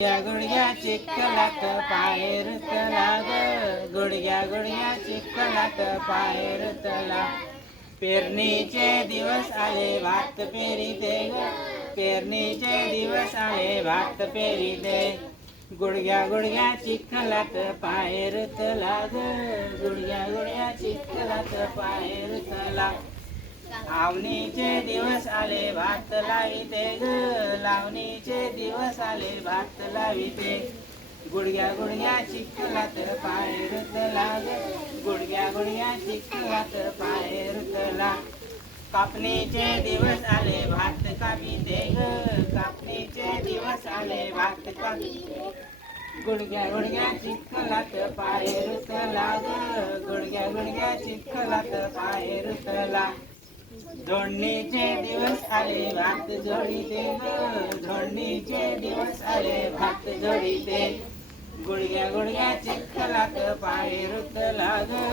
गुडघ्या गुडघ्या चिखलात पाय रुतला ग, गुडघ्या गुडघ्या चिखलात पाय रुतला. पेरणीचे दिवस आले भात पेरीते ग, पेरणीचे दिवस आले भात पेरीते. गुडघ्या गुडघ्या चिखलात पाय रुतला ग, गुडघ्या गुडघ्या चिखलात पाय रुतला. लावणीचे दिवस आले भात लाविते ग, लावणीचे दिवस आले भात लाविते. गुडघ्या गुडघ्या चिखलात पाय रुतला ग, गुडघ्या गुडघ्या चिखलात पाय रुतला. कापणीचे दिवस आले भात कापिते ग, कापणीचे दिवस आले भात कापिते. गुडघ्या गुडघ्या चिखलात पाय रुतला ग, गुडघ्या गुडघ्या चिखलात पाय रुतला. जोडणीचे दिवस आले भात जोडीते ग, जोडणीचे दिवस आले भात जोडीते. गुडघ्या गुडघ्या चिखलात पाय रुतला ग.